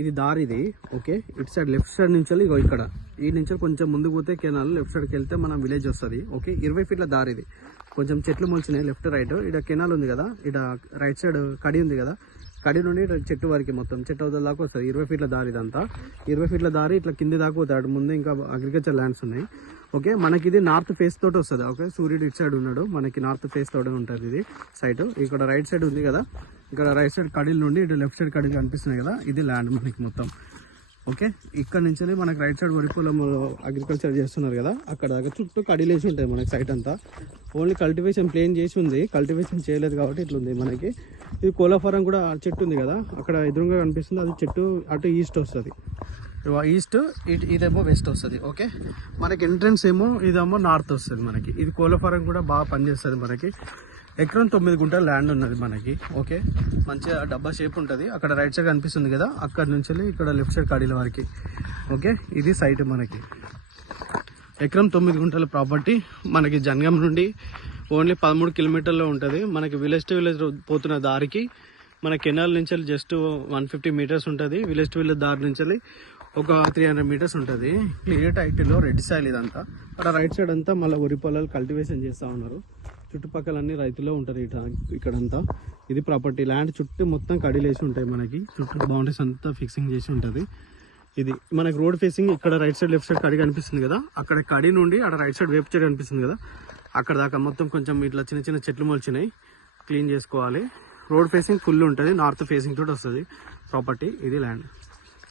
ఇది దారి ఇది. ఓకే, ఇటు సైడ్ లెఫ్ట్ సైడ్ నుంచి ఇగో ఇక్కడ ఈ నుంచి కొంచెం ముందుకు పోతే కెనాల్, లెఫ్ట్ సైడ్కి వెళ్తే మన విలేజ్ వస్తుంది. ఓకే, 20 ఫీట్ల దారి ఇది. కొంచెం చెట్లు మొలిచినాయి లెఫ్ట్ రైట్. ఇక్కడ కెనాల్ ఉంది కదా, ఇక్కడ రైట్ సైడ్ కడి ఉంది కదా, కడి నుండి చెట్టు వరకు మొత్తం చెట్టు అవతల దాకా వస్తుంది. 20 ఫీట్ల దారి ఇదంతా. 20 ఫీట్ల దారి ఇట్లా కింది దాకా పోతాడు. ముందు ఇంకా అగ్రికల్చర్ ల్యాండ్స్ ఉన్నాయి. ఓకే, మనకి ఇది నార్త్ ఫేస్ తోటి వస్తుంది. ఓకే, సూర్యుడు ఇటు సైడ్ ఉన్నాడు, మనకి నార్త్ ఫేస్ తోటి ఉంటుంది ఇది సైడ్. ఇక్కడ రైట్ సైడ్ ఉంది కదా, ఇక్కడ రైట్ సైడ్ కడీల నుండి ఇటు లెఫ్ట్ సైడ్ కడీలు కనిపిస్తున్నాయి కదా, ఇది ల్యాండ్ మనకి మొత్తం. ఓకే, ఇక్కడ నుంచి మనకి రైట్ సైడ్ వరి పొలం అగ్రికల్చర్ చేస్తున్నారు కదా, అక్కడ దాకా చుట్టూ కడీలేసి ఉంటాయి మనకి సైట్ అంతా. ఓన్లీ కల్టివేషన్ ప్లేన్ చేసి ఉంది, కల్టివేషన్ చేయలేదు కాబట్టి ఇట్లుంది మనకి. ఇది కోలాఫారం కూడా చెట్టు ఉంది కదా, అక్కడ ఎదురుగా కనిపిస్తుంది, అది చెట్టు అటు ఈస్ట్ వస్తుంది, ఈస్ట్ ఇదేమో వెస్ట్ వస్తుంది. ఓకే, మనకి ఎంట్రన్స్ ఏమో ఇదేమో నార్త్ వస్తుంది మనకి. ఇది కోలాఫారం కూడా బాగా పనిచేస్తుంది మనకి. ఎకరం 9 గుంటల ల్యాండ్ ఉన్నది మనకి. ఓకే, మంచిగా డబ్బా షేప్ ఉంటుంది. అక్కడ రైట్ సైడ్ కనిపిస్తుంది కదా, అక్కడ నుంచి ఇక్కడ లెఫ్ట్ సైడ్ కడీల వరకు. ఓకే, ఇది సైట్ మనకి. ఎకరం 9 గుంటల ప్రాపర్టీ మనకి. జనగాం నుండి ఓన్లీ 13 కిలోమీటర్లో ఉంటుంది మనకి. విలేజ్ టు విలేజ్ పోతున్న దారికి మన కెనాల్ నుంచి జస్ట్ 150 మీటర్స్ ఉంటుంది. విలేజ్ టు విలేజ్ దారి నుంచి ఒక 300 మీటర్స్ ఉంటుంది. క్లియర్ టైటిల్లో రెడ్ సాయిల్ ఇదంతా. అక్కడ రైట్ సైడ్ అంతా మళ్ళీ వరి పొలాలు కల్టివేషన్ చేస్తూ ఉన్నారు. చుట్టుపక్కల అన్ని రైతుల్లో ఉంటుంది ఇక్కడంతా. ఇది ప్రాపర్టీ ల్యాండ్ చుట్టూ మొత్తం కడీలేసి ఉంటాయి మనకి. చుట్టూ బౌండరీస్ అంతా ఫిక్సింగ్ చేసి ఉంటుంది. ఇది మనకి రోడ్ ఫేసింగ్. ఇక్కడ రైట్ సైడ్ లెఫ్ట్ సైడ్ కడి కనిపిస్తుంది కదా, అక్కడ కడి నుండి అక్కడ రైట్ సైడ్ వేపు చెట్టు కనిపిస్తుంది కదా, అక్కడ దాకా మొత్తం కొంచెం ఇట్లా చిన్న చిన్న చెట్లు మొలిచినాయి, క్లీన్ చేసుకోవాలి. రోడ్ ఫేసింగ్ ఫుల్ ఉంటుంది, నార్త్ ఫేసింగ్ తోటి వస్తుంది ప్రాపర్టీ. ఇది ల్యాండ్.